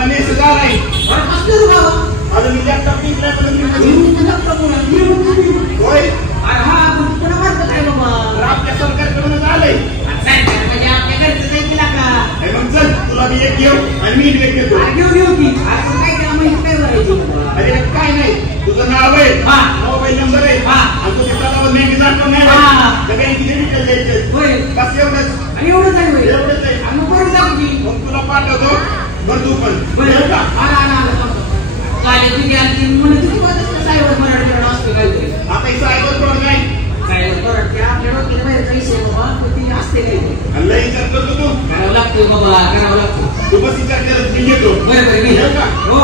माझा मेसेज आलाय. कसलं बाबा? अरे मी लॅपटॉप घेतलाय पण होय. अरे हा तुला वाटतं काय बाबा? आपल्या सरकारकडूनच आलंय. सरकार म्हणजे आपल्या घरचं काही केला का? मग चल तुला मी एक घेऊ आणि मी एक घेतो. घेऊ की काय केला माहिती काय करायचं? अरे काय नाही, तुझं नाव आहे, मोबाईल नंबर आहे आणि तुझ्या स्वतःवर नेहमी जातो नाही बँकेचे डिटेल द्यायचे. बस एवढंच. आणि एवढंच आहे एवढंच आहे. आणि मग कोण जाऊ की? मग तुला पाठवतो मग तू पण चालेल तुझी आणखी म्हणजे तुझी मदत सायबर मराठीकडे असते काहीतरी. आता सायबर फ्रॉड नाही. सायबर मराठी आपल्या डोक्याला बाहेर काही शे बाबा ती असते काही लय विचार करतो तू. करावं लागतं बाबा करावं लागतं. तू बस विचार करत मी घेतो. बरोबर मी का हो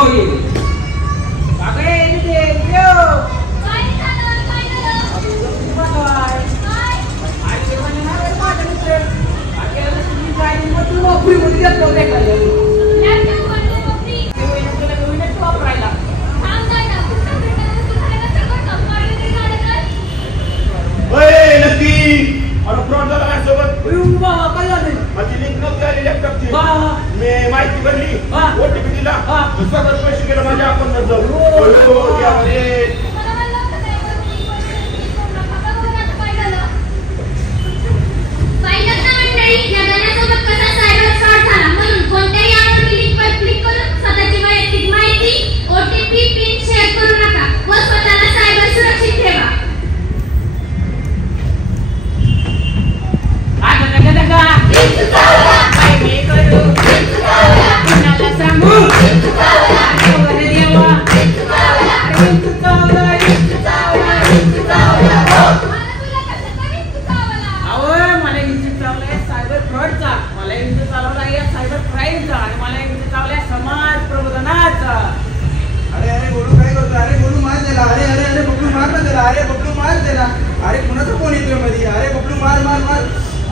ये माहिती भरली, ओटीपी दिला, स्वतः पैसे गेले माझ्या अकाउंटवर जाऊन. अरे कुणाचा फोन येतोय मध्ये? अरे बबलू मार मार मार.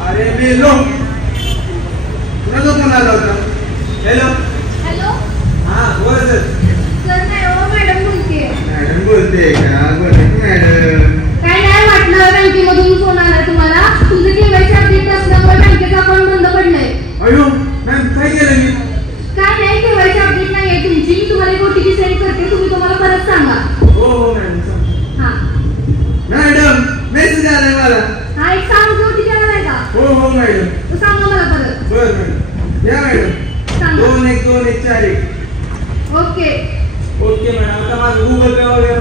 अरे मेलो. कुणाचा फोन आला होता? Hello hello. हा बोल सर. सर नाही हो मॅडम बोलते. मॅडम बोलते का? बोलते मॅडम. काय नाही वाटलं बँकेमधून फोन आला तुम्हाला. तुमचं केवायसी अपडेट असल्यामुळे बँकेचं अकाउंट बंद पडलंय. अयो मॅम काय केलं मी? काय नाही केवायसी अपडेट नाही आहे तुमची. मी तुम्हाला एक ओटीपी सेंड करते, तुम्ही तुम्हाला परत सांगा. हो हो मॅडम. हा मॅडम मेसेज आलाय मला. हा एक सांग ओटीपी आलाय का? हो हो मॅडम. तो सांगा मला परत. बर मॅडम. या मॅडम. सांगा. 212141. Okay okay madam. आता माझं गुगल पे वगैरे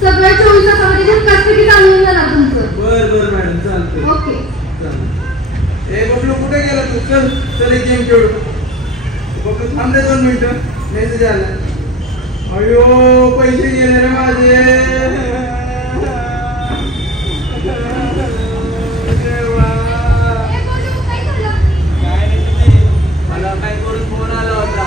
सगळं 24 तासामध्ये झटकासपैकी चालू होऊन जाणार तुमचं. बर बर मॅडम चालतंय. ओके ए बबलू कुठे गेला तू? चल चल एक गेम खेळू. बबलू थांब रे 2 मिनिटं. मेसेज आला. अयो पैसे गेले रे माझे. मला काय करून फोन आला होता.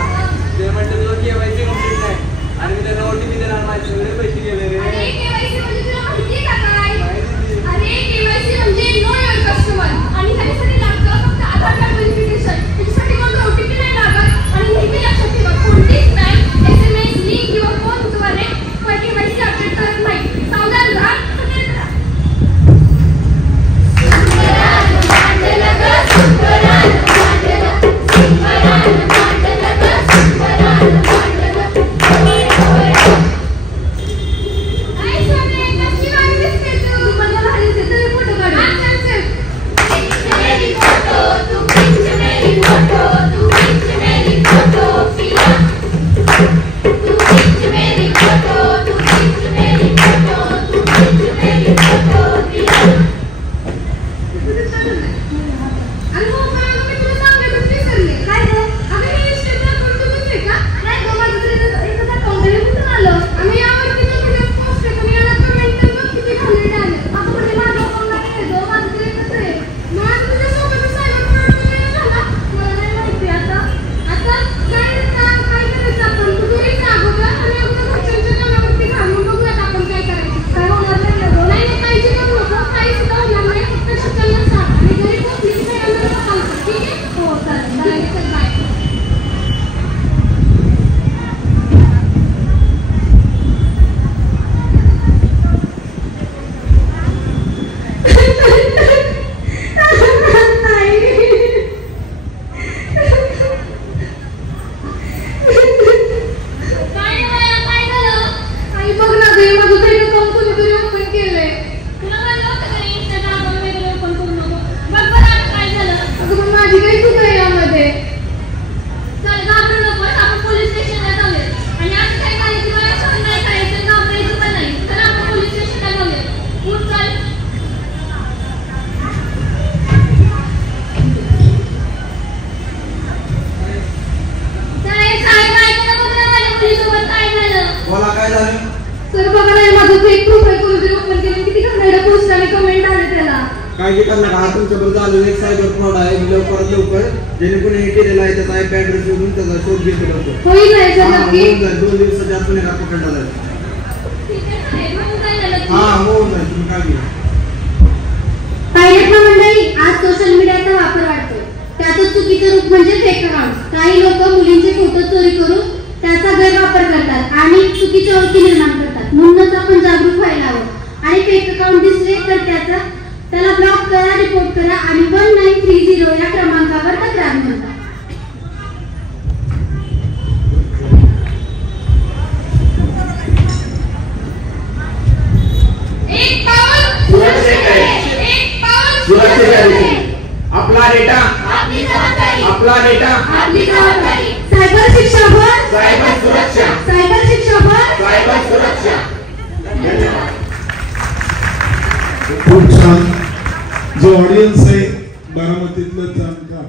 ते म्हणते तुला केवायसी कंप्लीट नाही आणि मी त्यांना ओटीपी देणार. माझे सगळे पैसे गेले रे. अरे केवायसी म्हणजे तुला माहिती का काय? अरे केवायसी म्हणजे नो युअर कस्टमर आणि त्यासाठी लागतं फक्त आधार कार्ड व्हेरिफिकेशन. त्यासाठी कोणता ओटीपी नाही लागत आणि नेहमी लक्षात ठेवा कोणतीच बँक SMS लिंक किंवा फोनद्वारे केवायसी अपडेट सारे कमेंट आले त्याला. काळजी करू नका, हा तुमच्याबरोबर झालेला एक सायबर फ्रॉड आहे. लवकरात लवकर ज्याने कोणी हे केलेलं आहे त्याचा आयपी ऍड्रेस शोधून त्याचा शोध घेतलेला होतो. होईल नाही सर नक्की. 2 दिवसाच्या आत पुण्याला पकडला जाईल. ठीक आहे सर, होऊन जाईल ना नक्की. हा होऊन जाईल, तुम्ही काळजी घ्या. पाहिलेत ना मंडळी, आज सोशल मीडियाचा वापर वाढतो. त्यातच चुकीचं रूप म्हणजे फेक अकाउंट. काही लोक मुलींचे फोटो चोरी करून त्याचा गैरवापर करतात आणि चुकीच्या ओळखी निर्माण करतात. म्हणूनच आपण जागरूक व्हायला हवं आणि फेक अकाउंट दिसले तर त्याला ब्लॉक करा, रिपोर्ट करा आणि 1930 या क्रमांकावर तक्रार नोंदवा. एक पाऊल सुरक्षेकडे. एक पाऊल सुरक्षेकडे. आपला डेटा आपली जबाबदारी. आपला डेटा आपली जबाबदारी. सायबर शिक्षावर सायबर सुरक्षा सायबर शिक्षावर सायबर सुरक्षा. धन्यवाद. खूप छान. जो ऑडियन्स आहे बारामतीतलं जाणकार